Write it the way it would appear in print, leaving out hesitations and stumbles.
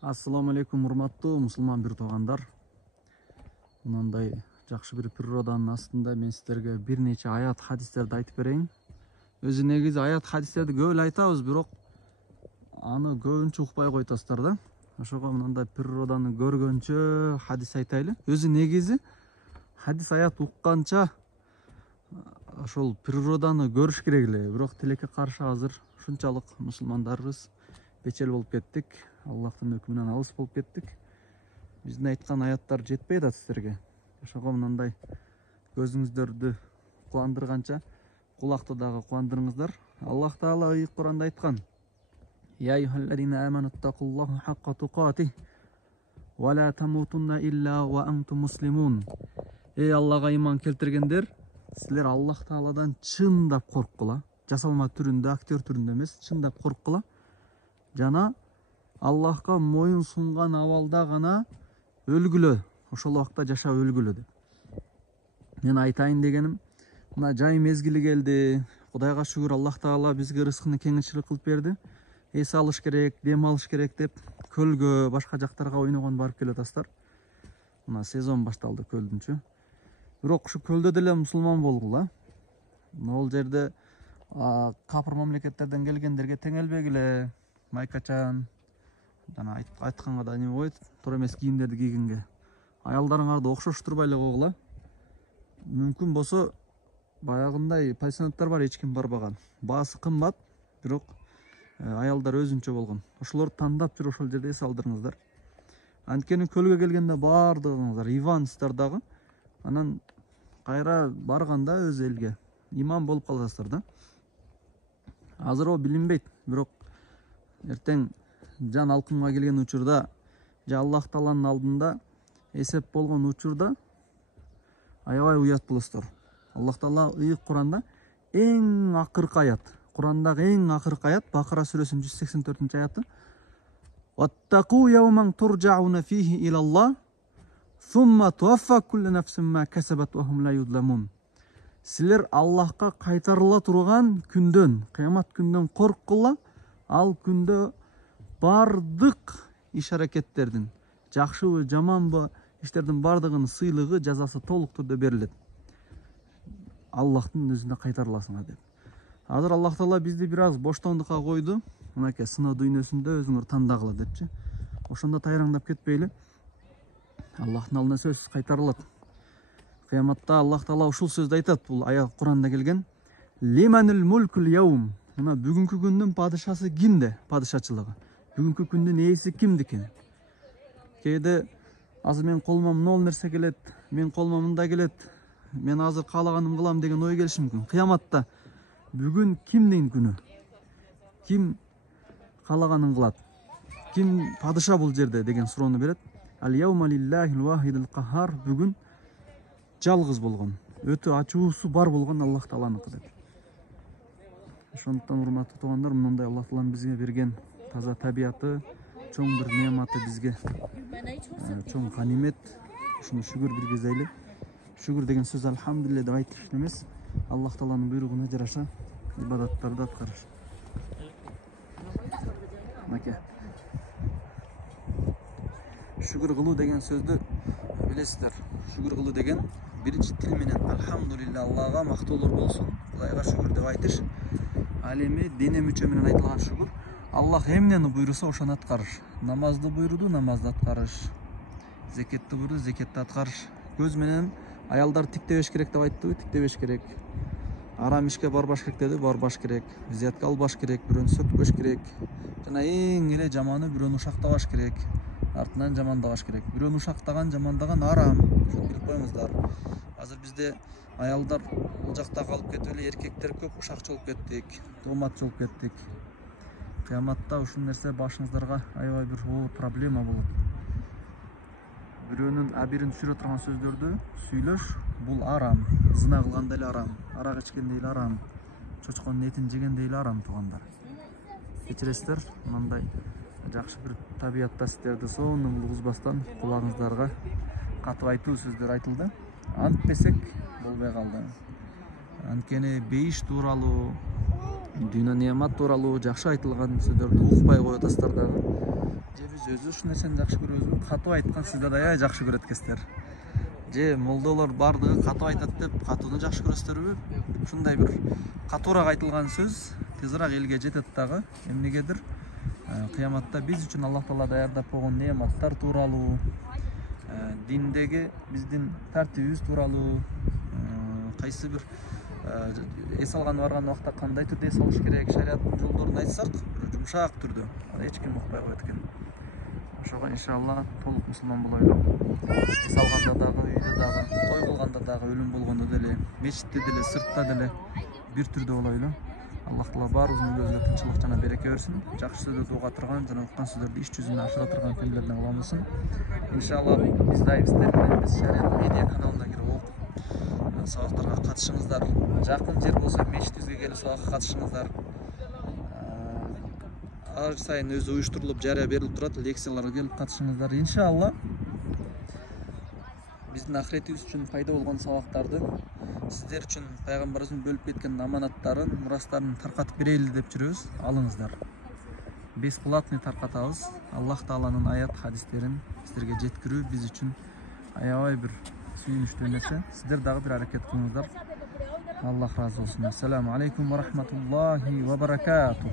Ассаламу алейкум, урматтуу мусулман бир туугандар. Мындай жакшы бир природанын астында мен сиздерге бир нече аят хадистерди айтып берейин. Өзү негизи аят хадистерди көп эле айтабыз, бирок аны көбүнчө укпай койтасыздар да. Ошого мындай природаны көргөнчө хадис айтайлы. Өзү негизи хадис аят укканча ошол природаны көрүш керек эле, бирок тилекке каршы азыр ушунчалык мусулмандарыбыз бечел болуп кеттик. Аллахтын өкүмүнөн алыс болуп кеттик. Биздин айткан аяттар жетпей атат сиздерге. Ошого мындай көзүңүздөрдү кубандырганча кулакты дагы кубандырыңыздар. Аллах Таала ыйык Куранда айткан: "Я айюхаллазина аману тақуллаха хаққа туқатих ва ла тамутунна илля ва антум муслимун." Эй Аллага иман келтиргендер, силер Аллах Тааладан чындап корккула. Жасалма түрүндө, актер түрүндө эмес, чындап корккула. Жана Аллахка моюн сунган абалда гана өлгүлө, ошол убакта жашап өлгүлө деп. Мен айтайын дегеним, мына жай мезгили келди. Кудайга шүгүр, Аллах Таала бизге рызкыны кеңчилик кылып берди. Эс алыш керек, дем алыш керек деп көлгө, башка жактарга ойногон барып келатасыздар. Мына сезон башталды көлдүнчү. Бирок ушу көлдө деле мусулман болгула. Ол жерде капыр мамлекеттерден келгендерге теңелбегиле, майкачан жана айтканга да эме койт, туура эмес кийимдерди кийгенге. Аялдарыңарды окшоштурбай эле койгула. Мүмкүн болсо баягындай пансионаттар бар, эч ким барбаган. Баасы кымбат, бирок аялдар өзүнчө болгон. Ошолорду тандап жүрүп ошол жерде эс алдырыңыздар. Анткени көлгө келгенде баардыгыңыздар ивансыздар дагы. Анан кайра барганда өз элге иман болуп каласыздар да. Азыр о билинбейт, бирок эртең жан алкымга келген учурда, же Аллах Тааланын алдында эсеп болгон учурда аябай уят болосуздар. Аллах Таала ыйык Куранда эң акыркы аят, Курандагы эң акыркы аят, Бакара сүрөсүнүн 184-аяты: "Ваттаку яуман туржауна фихи илаллах, сумма туаффа куллу нафсин ма касабат ва хум ла юзламун." Силер Аллахка кайтарыла турган күндөн, кыямат күндөн корккула. Ал күндө бардык иш-аракеттердин, жакшыбы, жаманбы иштердин бардыгынын сыйлыгы, жазасы толук түрдө берилет. Аллахтын өзүнө кайтарыласыңар деп. Азыр Аллах Таала бизди бир аз боштондукка койду. Мынакей сыноо дүйнөсүндө өзүңөр тандагыла депчи. Ошондо тайраңдап кетпейли. Аллахтын алдына сөзсүз кайтарылат. Кыяматта Аллах Таала ушул сөздү айтат. Бул аят Куранда келген. "Лиманил мулкул яум." Мына бүгүнкү күндүн падышасы кимде? Падышачылыгы. Бүгүнкү күндүн ээси кимдики? Кээде азыр мен колума могул нерсе келет, мен колума мындай келет, мен азыр каалаганым кылам деген ой келиши мүмкүн. Кыяматта бүгүн кимдин күнү? Ким каалаганын кылат? Ким падыша бул жерде деген суроону берет. Ал яума лиллахил вахидил кахар. Бүгүн жалгыз болгон, өтө ачуусу бар болгон Аллах Тааланыкы деп. Ошондуктан урматтуу туугандар, мындай Аллах Тааланын бизге берген таза табияты, чоң бир неаматы бизге, чоң канимет. Ушуну шүгүр биргизели. Шүгүр деген сөз алхамдулилля деп айтыш эмес, Аллах Тааланын буйругуна жараша ибадаттарды аткарыш. Маке. Шүгүр кылуу деген сөздү билесиздер. Шүгүр кылуу деген биринчи тил менен алхамдулилля, Аллага мактоолор болсун, Кудайга шүгүр деп айтыш. Ал эми дене мүчө менен айтылган шүгүр. Аллах эмнени буйруса ошону аткарыш. Намазды буйруду, намазды аткарыш. Зекетти буйруду, зекетти аткарыш. Көз менен аялдар тиктебеш керек деп айттыбы? Тиктебеш керек. Арам ишке барбаш керек деди, барбаш керек. Зиятка албаш керек, бирөөнү сөкпөш керек. Жана эң эле жаманы бирөөнү ушактабаш керек. Артынан жамандабаш керек. Бирөөнү ушактаган, жамандаган арам. Ошону билип коюңуздар. Азыр бизде аялдар бул жакта калып кетип эле, эркектер көп ушакчы болуп кеттик, тооматчы болуп кеттик. Кыяматта ушул нерсе башыңыздарга аябай бир оор проблема болот. Бирөөнүн абирин түшүрө турган сөздөрдү сүйлөш бул арам. Зына кылганда эле арам, арак ичкенде эле арам, чочконун этин жегенде эле арам туугандар. Кечиресиздер, мындай жакшы бир табиятта сиздерди сонун булгузбастан кулагыңыздарга катып айтуу сөздөр айтылды. Антпесек болбой калды. Анткени бейиш тууралуу, дүйнө неамат тууралуу жакшы айтылган сөздөрдү укпай коюп атасыздар дагы. же биз өзү ушул нерсени жакшы көрөбүзбү? Катуу айткан сиздер аябай жакшы көрөт экенсиздер. Же молдолор бардыгы катуу айтат деп катууну жакшы көрөсүздөрбү? Ушундай бир катуураак айтылган сөз тезирээк элге жетет дагы. Эмнегедир кыяматта биз үчүн Аллах Таала даярдап койгон неаматтар тууралуу, диндеги биздин тартибибиз тууралуу, кайсы бир эс алган барган убакта кандай түрдө эс алыш керек, шариаттын жолдорун айтсак, жумшак түрдө. Аны эч ким укпай коет экен. Ошого иншалла толук мусулман болойлу. Эс алганда дагы, үйдө дагы, той кылганда дагы, өлүм болгондо деле, мечитте деле, сыртта деле бир түрдө болойлу. Аллах Таала баарыбыздын өмүрүбүзгө тынччылык жана береке берсин. Жакшы сөздөрдү уга турган жана уккан сөздөрдү иш жүзүнө ашыра турган күндөрдөн кылмасын. Иншалла биз дайым сиздер менен Шариат медиа каналына кирип окуп, сабактарга катышыңыздар. Жакын жер болсо мечитибизге келип сабакка катышыңыздар. Ар сайын өзү уюштурулуп, жарыя берилип турат, лекцияларга келип катышыңыздар. Иншалла биздин ахиретибиз үчүн пайда болгон сабактарды сиздер үчүн пайгамбарыбыздын бөлүп кеткен аманаттарын, мурастарын таркатып берели деп жүрөбүз. Алыңыздар. Бесплатный таркатабыз. Аллах Тааланын аят хадистерин сиздерге жеткирүү биз үчүн аябай бир сүйүнүчтүү нерсе. Сиздер дагы бир аракет кылыңыздар. Аллах разы болсун. Ассаламу алейкум ва рахматуллахи ва баракатух.